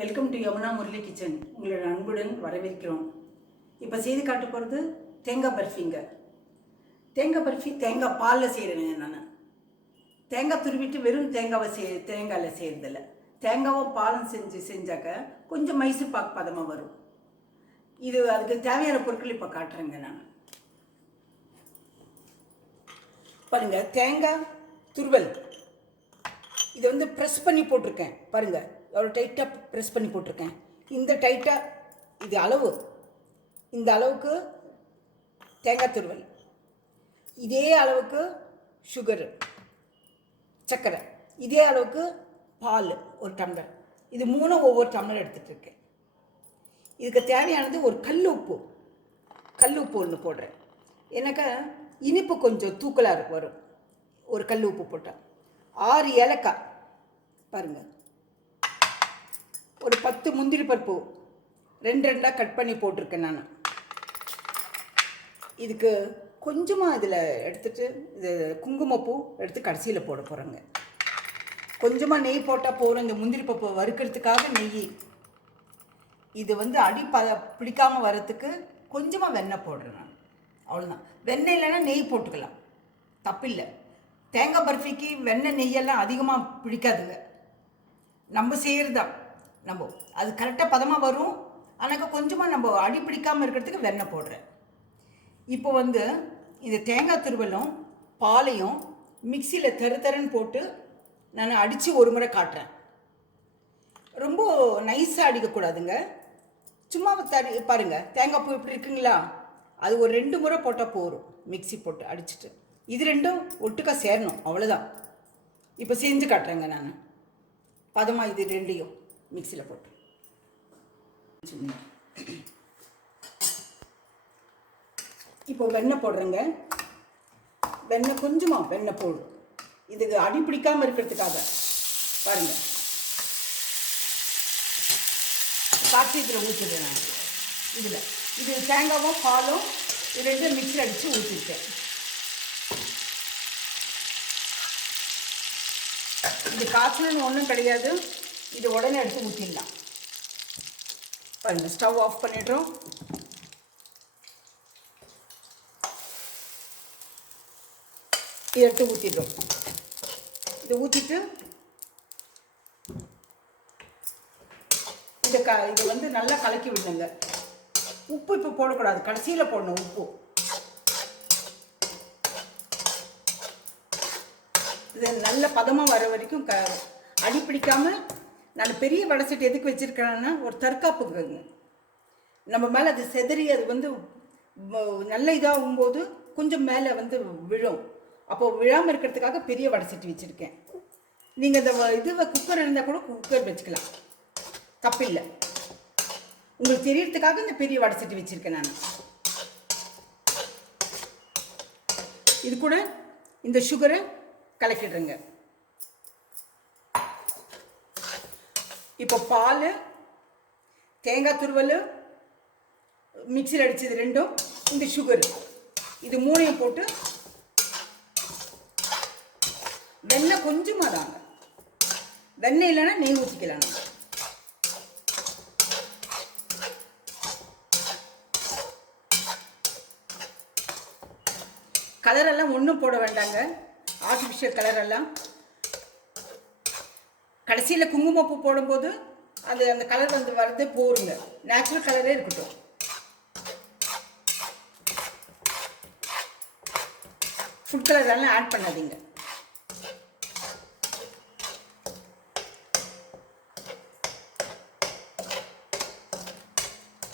Welcome to Yamuna Murali kitchen. உங்களோட அன்புடன் வரவேற்கிறோம். இப்போ செய்து காட்ட போகிறது தேங்காய் பர்ஃபிங்க. தேங்காய் பர்ஃபி தேங்காய் பாலில் செய்கிறேங்க. நான் தேங்காய் துருவிட்டு வெறும் தேங்காயில் செய்கிறதில்ல. தேங்காவும் பாலும் செஞ்சாக்க கொஞ்சம் மைசூர் பாக்கு பதமாக வரும். அதுக்கு தேவையான பொருட்கள் இப்போ காட்டுறேங்க. நான் பாருங்கள், தேங்காய் துருவல் இதை வந்து ப்ரெஸ் பண்ணி போட்டிருக்கேன். பாருங்கள், அவ்வளோ டைட்டாக ப்ரெஸ் பண்ணி போட்டிருக்கேன். இந்த டைட்டாக இது அளவு, இந்த அளவுக்கு தேங்காய் துருவல், இதே அளவுக்கு சுகரு சர்க்கரை, இதே அளவுக்கு பால் ஒரு டம்ளர், இது மூணும் ஒவ்வொரு டம்ளர் எடுத்துகிட்டு இருக்கேன். இதுக்கு தேவையானது ஒரு கல் உப்பு ஒன்று போடுறேன். எனக்கு இனிப்பு கொஞ்சம் தூக்கலாக வரும் ஒரு கல் உப்பு போட்டால். 6 ஏலக்காய் பாருங்கள், ஒரு 10 முந்திரி பருப்பு 2 கட் பண்ணி போட்டிருக்கேன். நான் இதுக்கு கொஞ்சமாக இதில் எடுத்துகிட்டு இது குங்குமப்பூ எடுத்து கடைசியில் போட போகிறேங்க. கொஞ்சமாக நெய் போட்டால் போகிறோம். இந்த முந்திரி பருப்பு வறுக்கிறதுக்காக நெய். இது வந்து பிடிக்காமல் வரத்துக்கு கொஞ்சமாக வெண்ணெய் போடுறேன் நான். அவ்வளோதான். வெண்ணெய் இல்லைன்னா நெய் போட்டுக்கலாம், தப்பில்லை. தேங்காய் பர்ஃபிக்கு வெண்ணெய் நெய்யெல்லாம் அதிகமாக பிடிக்காதுங்க. நம்ம செய்கிறது தான், நம்ம அது கரெக்டாக பதமாக வரும். ஆனால் கொஞ்சமாக நம்ம அடி பிடிக்காமல் இருக்கிறதுக்கு வெண்ணெய் போடுறேன். இப்போ வந்து இந்த தேங்காய் துருவலும் பாலையும் மிக்சியில் தருன்னு போட்டு நான் அடித்து ஒரு முறை காட்டுறேன். ரொம்ப நைஸாக அடிக்கக்கூடாதுங்க. சும்மா பாருங்கள், தேங்காய் பூ இப்படி இருக்குங்களா, அது ஒரு 2 முறை போட்டால் போகும். மிக்சி போட்டு அடிச்சுட்டு இது ரெண்டும் ஒட்டுக்கா சேரணும், அவ்வளோதான். இப்போ செஞ்சு காட்டுறேங்க நான் பதமாக. இது ரெண்டையும் மிக்சியில் போட்டு இப்போ வெண்ணெய் போடுறேங்க. வெண்ணெய் கொஞ்சமாக வெண்ணெய் போடும், இதுக்கு அடி பிடிக்காமல் இருக்கிறதுக்காக. பாருங்கள், காய்ச்சி இதில் ஊற்றிடுறேன் நான். இது தேங்காவும் பாலும் இது 2 மிக்சியில் அடித்து ஊற்றிருக்கேன். இது காய்ச்சல்னு ஒன்றும் கிடையாது, இது உடனே எடுத்து ஊற்றிடலாம். பாருங்கள், ஸ்டவ் ஆஃப் பண்ணிடுறோம். இதை எடுத்து ஊற்றிடுறோம். இதை ஊற்றிட்டு இது வந்து நல்லா கலக்கி விடணுங்க. உப்பு இப்போ போடக்கூடாது, கடைசியில் போடணும் உப்பு. இது நல்ல பதமாக வர வரைக்கும் அடி பிடிக்காமல். நான் பெரிய வடை சட்டி எதுக்கு வச்சுருக்கேன்னா ஒரு தற்காப்புக்குங்க. நம்ம மேலே அது செதறி அது வந்து நல்ல இதாகும்போது கொஞ்சம் மேலே வந்து விழும். அப்போது விழாமல் இருக்கிறதுக்காக பெரிய வடை சட்டி வச்சுருக்கேன். நீங்கள் இந்த குக்கர் இருந்தால் கூட குக்கர் வச்சுக்கலாம், தப்பில்லை. உங்களுக்கு தெரியறதுக்காக இந்த பெரிய வடை சட்டி வச்சுருக்கேன் நான். இது கூட இந்த சுகரை கலக்கிடுறேங்க. இப்போ பால், தேங்காய் துருவல், மிக்சியில் அடித்தது ரெண்டும், இந்த சுகரு, இது மூணையும் போட்டு வெண்ணெய் கொஞ்சமாக தாங்க. வெண்ணெய் இல்லைன்னா நெய் ஊற்றிக்கலாம். கலரெல்லாம் ஒன்றும் போட வேண்டாங்க, ஆர்டிஃபிஷியல் கலரெல்லாம். கடைசியில் குங்குமப்பூ போடும்போது அந்த கலர் வந்து வரதே போருங்க. நேச்சுரல் கலரே இருக்கட்டும். ஃபுட் கலரெல்லாம் ஆட் பண்ணாதீங்க.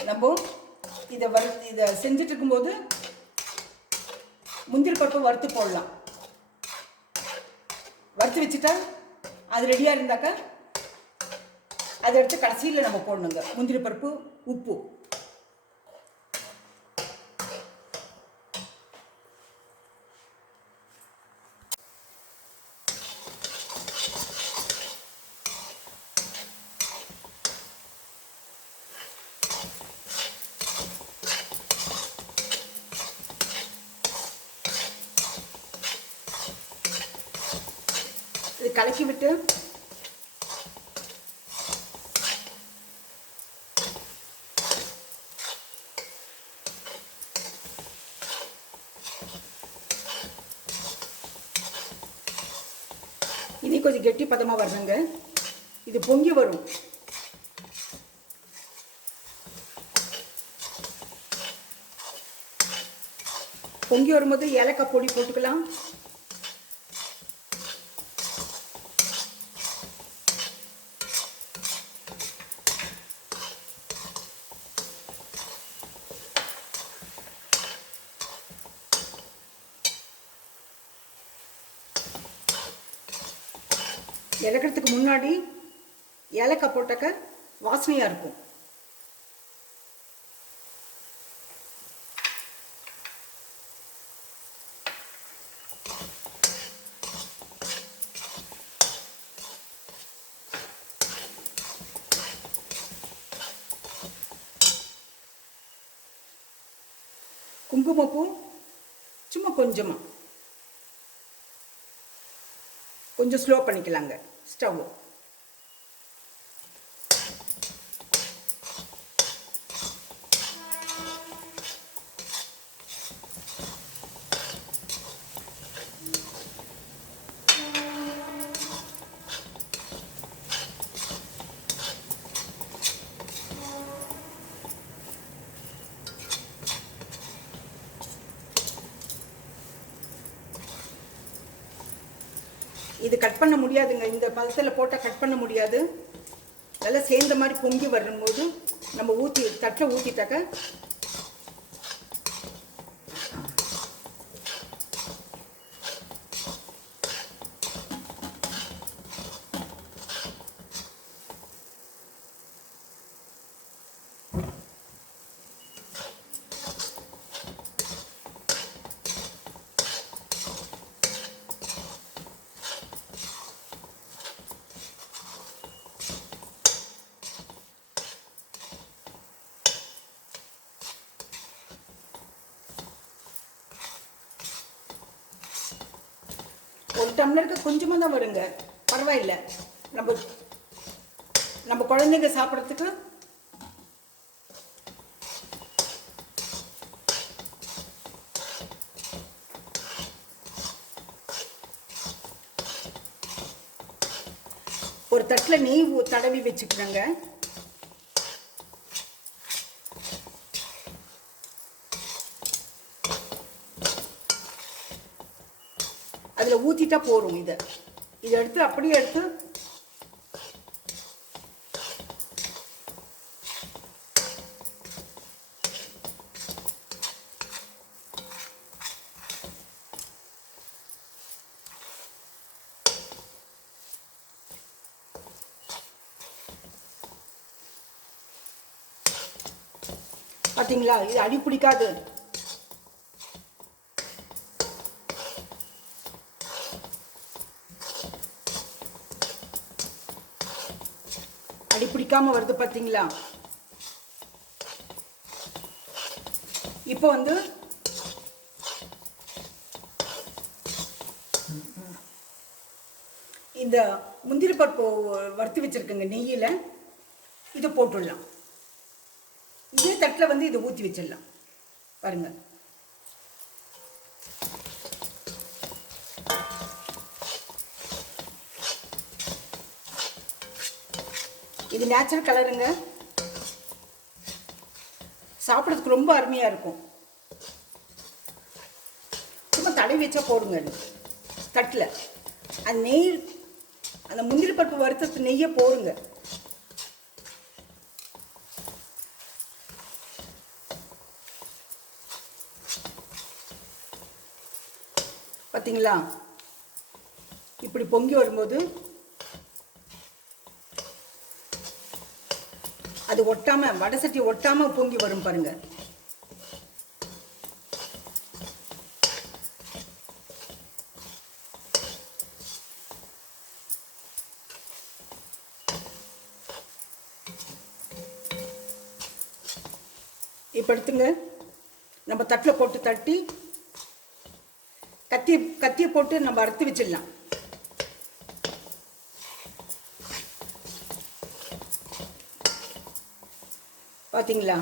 நம்ம இதை செஞ்சுட்டு இருக்கும்போது முந்திரி பருப்பு வறுத்து போடலாம். வறுத்து வச்சுட்டா அது ரெடியாக இருந்தாக்கா அதை எடுத்து கடைசியில் நம்ம போடணுங்க. முந்திரி பருப்பு, உப்பு. இது கலக்கி விட்டு நெய் கொஞ்சம் கெட்டி பதமாக வரணுங்க. இது பொங்கி வரும். பொங்கி வரும்போது ஏலக்காய் பொடி போட்டுக்கலாம். இறக்கிறதுக்கு முன்னாடி ஏலக்காய் போட்டாக்க வாசனையாக இருக்கும். குங்குமப்பூ சும்மா கொஞ்சமாக, கொஞ்சம் ஸ்லோ பண்ணிக்கலாங்க ஸ்டவ். இது கட் பண்ண முடியாதுங்க, இந்த பழத்தில் போட்டால் கட் பண்ண முடியாது. நல்லா சேர்ந்த மாதிரி பொங்கி வரும்போது நம்ம தட்டில் ஊற்றிட்டாக்க ஒரு டம்ளருக்கு கொஞ்சமாக தான் வருங்க, பரவாயில்ல. நம்ம குழந்தைங்க சாப்பிட்றதுக்கு ஒரு தட்டில் நெய் தடவி வச்சுக்கிறேங்க. அதில் ஊற்றிட்டா போதும். இதை எடுத்து அப்படியே எடுத்து பார்த்தீங்களா, இது அடி பிடிக்காது. அடி பிடிக்காம வருது பார்த்தீங்களா. இப்போ வந்து இந்த முந்திரி பருப்பு வறுத்து வச்சிருக்கேங்க நெய்யில், இது போட்டுடலாம். இதே தட்டில் வந்து இதை ஊற்றி வச்சிடலாம் பாருங்க. இது நேச்சுரல் கலருங்க, சாப்பிட்றதுக்கு ரொம்ப அருமையாக இருக்கும். சும்மா தடவி வச்சா போடுங்க தட்டில். அந்த நெய், அந்த முந்திரி பருப்பு வறுத்தது நெய்யை போடுங்க. பார்த்தீங்களா, இப்படி பொங்கி வரும்போது அது ஒட்டாம, வடை சட்டி ஒட்டாம பொங்கி வரும் பாருங்க. இப்போ எடுத்துங்க, நம்ம தட்டில் போட்டு தட்டி கத்தியை போட்டு நம்ம அறுத்து வச்சிடலாம். பார்த்தீங்களா,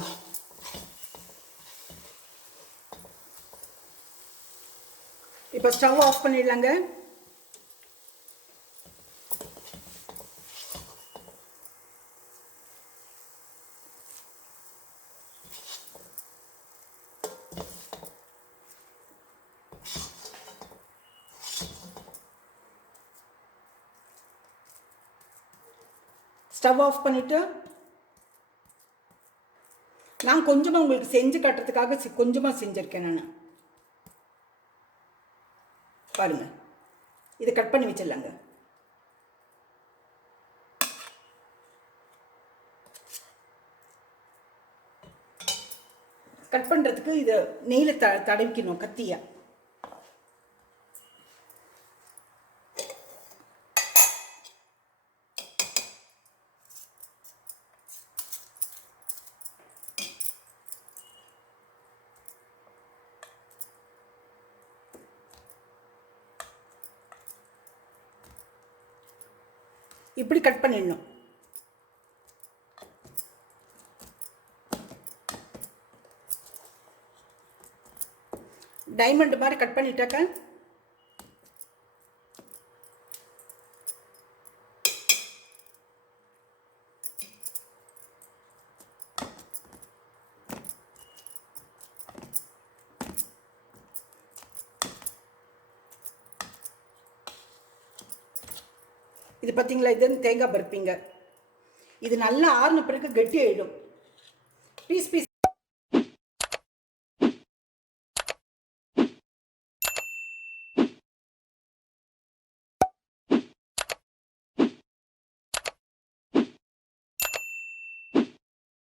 இப்போ ஸ்டவ் ஆஃப் பண்ணிடலாங்க. ஸ்டவ் ஆஃப் பண்ணிவிட்டு நான் கொஞ்சமாக உங்களுக்கு செஞ்சு காட்டுறதுக்காக கொஞ்சமாக செஞ்சுருக்கேன் நான். பாருங்கள், இதை கட் பண்ணி வச்சிடலாங்க. கட் பண்ணுறதுக்கு இதை நெய்யில் தடவிக்கணும் கத்தியா. இப்படி கட் பண்ணிடணும். டைமண்ட் மாதிரி கட் பண்ணிட்டாக்க இது பார்த்தீங்களா, இது தேங்காய் பருப்பிங்க. இது நல்லா ஆறின பிறகு கெட்டி ஆகிடும். பீஸ்